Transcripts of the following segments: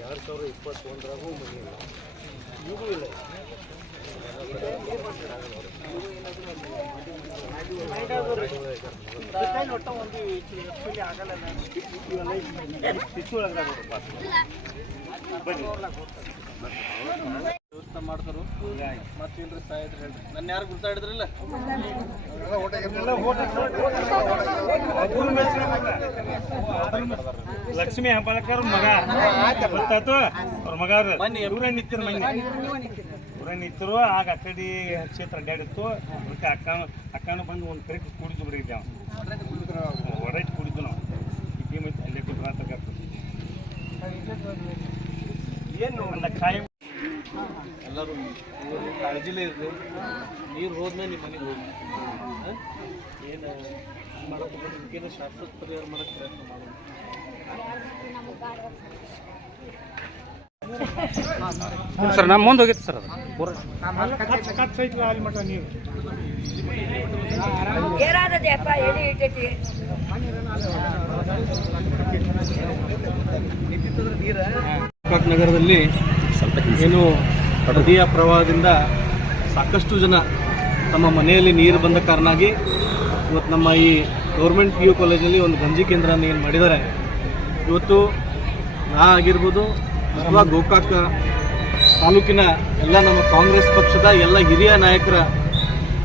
ಎರಡು ಸಾವಿರದ ಇಪ್ಪತ್ತೊಂದರಾಗೂ ಮನೆ ಇಲ್ಲ. ಈಗೂ ಇಲ್ಲ ಆಗಲ್ಲ ಮಾಡ್ತಾರು. ಮತ್ತೇನ್ರಿ ಸಾಯಿದ್ರಿ ಹೇಳ್ರಿ. ನನ್ನ ಯಾರು ಗುರ್ತಾ ಹಿಡಿದ್ರಿಲ್ಲ ಲಕ್ಷ್ಮಿ ಹೆಬ್ಬಾಳ್ಕರ್ ಮಗ. ಗೊತ್ತಾಯ್ತು? ಅವ್ರ ಮಗ ಬನ್ನಿ, ಇವ್ರೇ ನಿಂತಿರು ಮನೆ ಇವ್ರೇ ನಿಂತರು ಆಗ ಅಕ್ಕಡಿ ಕಡೆ ಕ್ಷೇತ್ರ ಅಡ್ಡಾಡಿತ್ತು ಅದಕ್ಕೆ ಅಕ್ಕನ ಅಕ್ಕನ ಬಂದು ಒಂದು ಕರೆಕ್ಟ್ ಕುಡಿದು ಬಿಡಿದ್ದೆ ಅವ್ನು. ಹೊರಟು ಕುಡಿದು ನಾವು. ಇಡ್ಲಿ ಮತ್ತೆ ಅಲ್ಲೇ ಗುಜರಾತ್ ಏನು ನನ್ನ ಕಾಯಿ ಎಲ್ಲರೂ ಕಾಳಜಿಲೇ ಇರಲಿ ನೀರು ಹೋದ್ಮೇಲೆ ನಿಮ್ಮ ಮನೆಗೆ ಹೋಗಿ. ಏನು ಮಾಡಕ್ಕೆ ಇದಕ್ಕೇನು ಶಾಶ್ವತ ಪರಿಹಾರ ಮಾಡಕ್ಕೆ ಪ್ರಯತ್ನ ಮಾಡೋಣ. ಸರ್ ನಮ್ಮ ಮುಂದೆ ಹೋಗಿತ್ತು ಸರ್ ಅದು. ಅಲ್ಲಿ ಮಟ್ಟ ನೀರು ಏನಾದದೆಯಪ್ಪ ಎಲ್ಲಿ ಇಟ್ಟೈತಿ ಗೋಕಾಕ್ ನಗರದಲ್ಲಿ ಏನು ನದಿಯ ಪ್ರವಾಹದಿಂದ ಸಾಕಷ್ಟು ಜನ ತಮ್ಮ ಮನೆಯಲ್ಲಿ ನೀರು ಬಂದ ಕಾರಣಾಗಿ ಇವತ್ತು ನಮ್ಮ ಈ ಗೌರ್ಮೆಂಟ್ ಪಿ ಯು ಕಾಲೇಜಲ್ಲಿ ಒಂದು ಗಂಜಿ ಕೇಂದ್ರನ ಏನು ಮಾಡಿದ್ದಾರೆ. ಇವತ್ತು ನಾ ಆಗಿರ್ಬೋದು ಅಥವಾ ಗೋಕಾಕ ತಾಲೂಕಿನ ಎಲ್ಲ ನಮ್ಮ ಕಾಂಗ್ರೆಸ್ ಪಕ್ಷದ ಎಲ್ಲ ಹಿರಿಯ ನಾಯಕರ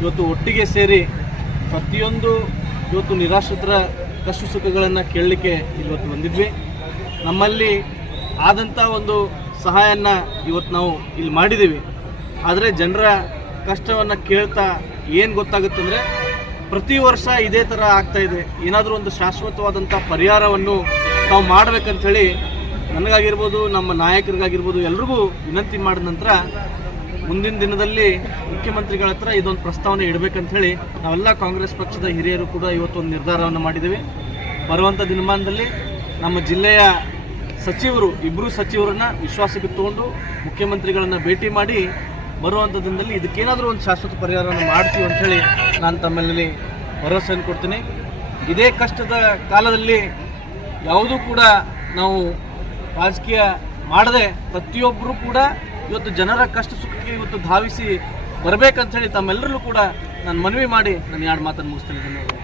ಇವತ್ತು ಒಟ್ಟಿಗೆ ಸೇರಿ ಪ್ರತಿಯೊಂದು ಇವತ್ತು ನಿರಾಶ್ರಿತರ ಕಷ್ಟ ಸುಖಗಳನ್ನು ಕೇಳಲಿಕ್ಕೆ ಇವತ್ತು ಬಂದಿದ್ವಿ. ನಮ್ಮಲ್ಲಿ ಆದಂಥ ಒಂದು ಸಹಾಯನ ಇವತ್ತು ನಾವು ಇಲ್ಲಿ ಮಾಡಿದ್ದೀವಿ ಆದರೆ ಜನರ ಕಷ್ಟವನ್ನು ಕೇಳ್ತಾ ಏನು ಗೊತ್ತಾಗುತ್ತಂದರೆ ಪ್ರತಿ ವರ್ಷ ಇದೇ ಥರ ಇದೆ. ಏನಾದರೂ ಒಂದು ಶಾಶ್ವತವಾದಂಥ ಪರಿಹಾರವನ್ನು ನಾವು ಮಾಡಬೇಕಂಥೇಳಿ ನನಗಾಗಿರ್ಬೋದು, ನಮ್ಮ ನಾಯಕರಿಗಾಗಿರ್ಬೋದು ಎಲ್ರಿಗೂ ವಿನಂತಿ ಮಾಡಿದ ನಂತರ ಮುಂದಿನ ದಿನದಲ್ಲಿ ಮುಖ್ಯಮಂತ್ರಿಗಳ ಹತ್ರ ಇದೊಂದು ಪ್ರಸ್ತಾವನೆ ಇಡಬೇಕಂತ ಹೇಳಿ ನಾವೆಲ್ಲ ಕಾಂಗ್ರೆಸ್ ಪಕ್ಷದ ಹಿರಿಯರು ಕೂಡ ಇವತ್ತೊಂದು ನಿರ್ಧಾರವನ್ನು ಮಾಡಿದ್ದೀವಿ ಬರುವಂಥ ದಿನಮಾನದಲ್ಲಿ ನಮ್ಮ ಜಿಲ್ಲೆಯ ಸಚಿವರು ಇಬ್ಬರು ಸಚಿವರನ್ನ ವಿಶ್ವಾಸಕ್ಕೆ ತಗೊಂಡು ಮುಖ್ಯಮಂತ್ರಿಗಳನ್ನ ಭೇಟಿ ಮಾಡಿ ಬರುವಂಥ ದಿನದಲ್ಲಿ ಇದಕ್ಕೇನಾದರೂ ಒಂದು ಶಾಶ್ವತ ಪರಿಹಾರವನ್ನು ಮಾಡ್ತೀವಿ ಅಂಥೇಳಿ ನಾನು ತಮ್ಮಲ್ಲಿ ಭರವಸೆಯನ್ನು ಕೊಡ್ತೀನಿ. ಇದೇ ಕಷ್ಟದ ಕಾಲದಲ್ಲಿ ಯಾವುದೂ ಕೂಡ ನಾವು ರಾಜಕೀಯ ಮಾಡದೆ ಪ್ರತಿಯೊಬ್ಬರೂ ಕೂಡ ಇವತ್ತು ಜನರ ಕಷ್ಟ ಸುಖಕ್ಕೆ ಇವತ್ತು ಧಾವಿಸಿ ಬರಬೇಕಂತ ಹೇಳಿ ತಮ್ಮೆಲ್ಲರಲ್ಲೂ ಕೂಡ ನಾನು ಮನವಿ ಮಾಡಿ ನಾನು ಎರಡು ಮಾತನ್ನು ಮುಗಿಸ್ತೀನಿ. ಧನ್ಯವಾದ